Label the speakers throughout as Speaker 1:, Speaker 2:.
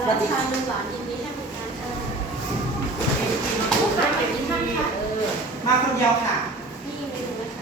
Speaker 1: รับทานนมหวานยินดีให้บริการค่ะลูกค้าเก็บที่ท่านค่ะ
Speaker 2: มาคนเดียวค่ะ
Speaker 1: นี่เมนูนะคะ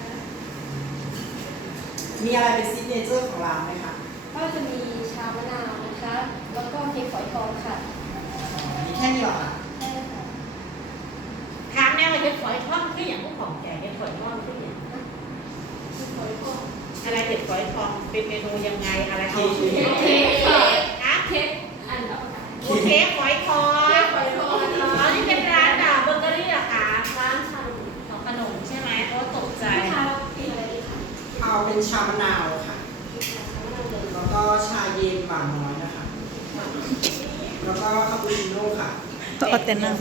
Speaker 2: มีอะไรเป็นซิกเนเจอร์ของร้านไหมคะ
Speaker 1: ก็จะมีชามะนาวนะคะแล้วก็เค้กฝอยทองค่ะ
Speaker 2: มีแค่นี้หรอคะ
Speaker 1: ใช่ค่ะ
Speaker 3: ถามแม่ว่าเห็ดฝอยทองคืออย่างพวกของแก่เห็ดฝอยทองคืออย่าง
Speaker 1: ฝอยทอง
Speaker 3: อะไรเห็ดฝอยทองเป็นเมนูยังไงอะไรเอา
Speaker 1: เค้กค่ะเค้กอันแล้ว
Speaker 3: โอเคฝอยทอง
Speaker 1: เค้กฝอยทอง
Speaker 3: อ๋อนี่เป็นร้านเบเกอรี่เหรอคะ
Speaker 1: ร้านชา
Speaker 3: ของขนมใช่ไหมเพราะตกใจ
Speaker 1: ค่ะเป็นอะไรดีคะ
Speaker 2: เอาเป็นชามะนาวค่ะแล้วก็ชาเย็นหวานน้อยนะคะแล้วก็คาปูชิโน่ค่ะ
Speaker 4: เอาแต่นั่ง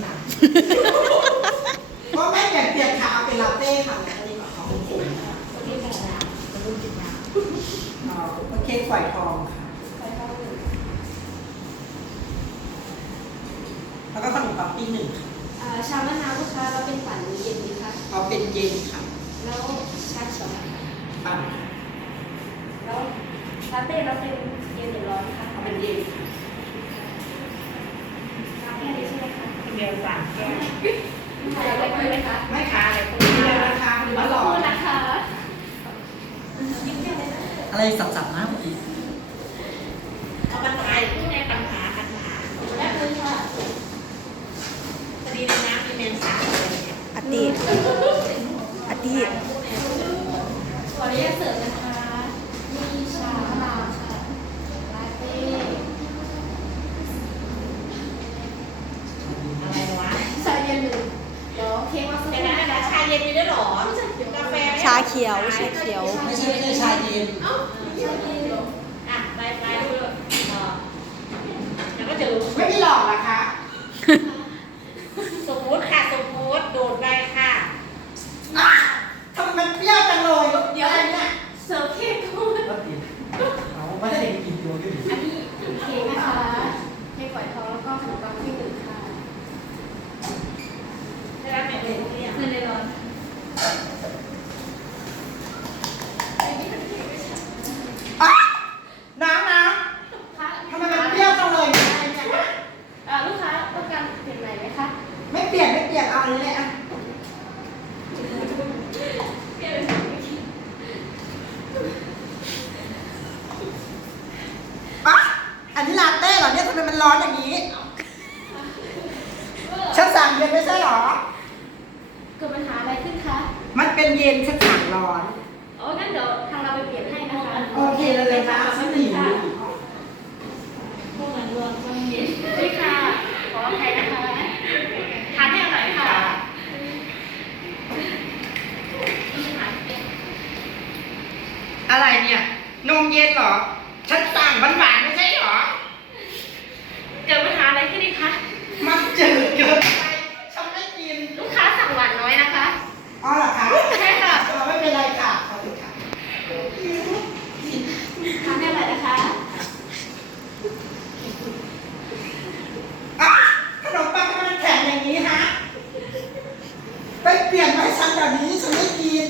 Speaker 2: ก็ไม่เปลี่ยนค่ะเอาเป็นลาเต้ค่ะแล้วก็นี่ของผมค่ะเอาเค้กฝอยทองค่ะแล้วก็ขนมปังปิ้ง1ค่ะ
Speaker 1: ชามะนาวลูกค้าเราเป็นปั่นเย็นดีคะ
Speaker 2: เอาเป็นเย็นค่ะ
Speaker 1: แล้วชาเขียวนะคะ
Speaker 2: ปั่น
Speaker 1: แล้วลาเต้เราเป็นเย็นหรือร้อนคะ
Speaker 2: เอาเป็นเย็น
Speaker 1: น้ำแค่นี้ใช่ไหมคะ
Speaker 3: เดียวสั่งแก้ว
Speaker 1: อะไรคุยไหมคะ
Speaker 2: ไม่ค่ะอะไรพวกนี้เลยนะคะหรือว่าหล่อ
Speaker 1: นะคะ
Speaker 2: อะไรสับๆนะพอดี
Speaker 3: เอาปัญหาอยู่ในปัญหา
Speaker 1: แม่เลยค่ะ
Speaker 3: พอดีในน้ำมีแมงสาบอะไรเนี่ย
Speaker 4: อดีตอดีต
Speaker 1: ขออนุญาตเสิร์ฟนะคะมีชามะนาวค่ะลาเต้
Speaker 3: อะไรวะ
Speaker 1: ชาเย็นหนึ่งเดี๋ยวเค้กมาส่ง
Speaker 3: แต่นั้นชาเย็นมีด้วยหรอกาแฟ
Speaker 4: ชาเขียวชาเขียว
Speaker 2: ไม่ใช่ชาเย็น
Speaker 1: ชาเย็น
Speaker 3: อ่ะไปเพื่อแล้วก็จะรู้
Speaker 2: ไม่มีหลอกนะคะ
Speaker 3: สมมติค่ะสมมติโดดไปค่ะ
Speaker 2: ทำไมมันเปรี้ยวจังเลย
Speaker 1: เดี๋ยว
Speaker 2: อะไรเนี่ย
Speaker 1: เสิร์ฟเค้กก่อน
Speaker 2: เอาไม่ได้กินตัวด้วย
Speaker 1: อันนี้เค้กนะคะเค้กฝอยทองแล้วก็ขนมปังปิ้งหนึ่งค่ะ
Speaker 3: ได้รับเมนูเรียก
Speaker 1: เงินเลยร้อน
Speaker 2: น้ำทำไมมันเปรี้ยวจังเลย
Speaker 1: ลูกค้าต้องการเปลี่ยนใหม่ไหมคะ
Speaker 2: ไม่เปลี่ยนเอาอันนี้เลยอ่ะอันนี้ลาเต้เหรอเนี่ยทำไมมันร้อนอย่างนี้ฉันสั่งเย็นไม่ใช่หรอ
Speaker 1: เกิดปัญหาอะไรขึ้นคะ
Speaker 2: มันเป็นเย็นฉันสั่งร้อน
Speaker 1: งั้นเดี๋ยวทางเราไปเปลี่ยนให้นะคะ
Speaker 2: โอเคเลยนะฉันหนี
Speaker 1: พวกมันรวมกันเย็นด้วยค่ะขออภัยนะคะทานให้อร่อยค่ะ
Speaker 2: อะไรเนี่ยนมเย็นเหรอฉันสั่งหวานๆไม่ใช่หรอ
Speaker 1: เกิดปัญหาอะไรขึ้นอีกคะ
Speaker 2: มันจืดเกินไปฉันไม่กิน
Speaker 1: ลูกค้าสั่งหวานน้อยนะคะ
Speaker 2: อ๋อเหรอคะ
Speaker 1: ใช่ค่ะ
Speaker 2: ไม่เป็นไรค่ะขอบคุณค่ะ
Speaker 1: ทานให้อร่อยนะคะ
Speaker 2: ขนมปังทำไมมันแข็งอย่างนี้ฮะไปเปลี่ยนไปฉันแบบนี้ฉันไม่กิน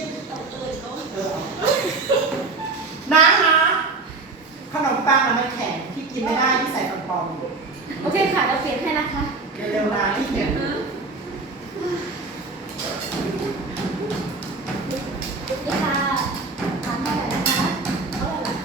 Speaker 2: นะขนมปังมันแข็งที่กินไม่ได้ที่ใส่ฟองๆอยู่
Speaker 1: โอเคค่ะเราเปลี่ยนให้นะคะ
Speaker 2: เร็วๆนะที่เห็น
Speaker 1: ลูกค้าทานเท่าไหร่นะคะเท่าไหร่ล่ะ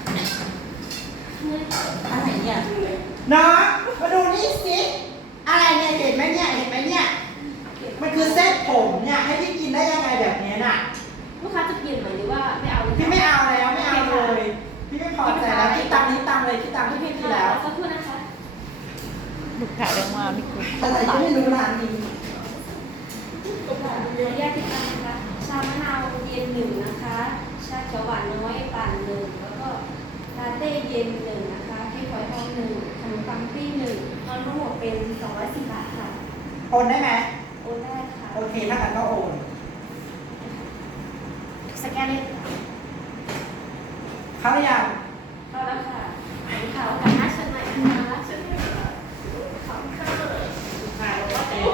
Speaker 2: อะไรเนี่ยน้องมาดูนี่สิอะไรเนี่ยเห็นไหมเนี่ยมันคือเส้นผมเนี่ยให้พี่กินได้ยังไงแบบนี้น่ะ
Speaker 1: ลูกค้าจะเปลี่ยนใหม่หรือว่าไม่เอา
Speaker 2: พี่ไม่เอาแล้วไม่เอาเลยพี่ไม่พอใจแล้วคิดตังค์เลยคิดตังค์ที่พี่กินแล้ว
Speaker 1: สักครู่นะคะ
Speaker 4: ลูกค้าเรียกว่าไม่คุ้ม
Speaker 2: อะไรก็ไม่รู้ร้านนี้
Speaker 1: แยกติดตั้งนะคะชามะนาวเย็นหนึ่งนะคะชาเขียวหวานน้อยปั่นหนึ่งแล้วก็ลาเต้เย็นหนึ่งนะคะเค้กฝอยทองหนึ่งขนมปังปิ้งหนึ่งทั้งหมดเป็น210 บาทค่ะ
Speaker 2: โอนได้ไหม
Speaker 1: โอนได้ค่ะ
Speaker 2: โอเคถ้างั้นก็โอน
Speaker 1: สแกนเลย
Speaker 2: เขาหรือยัง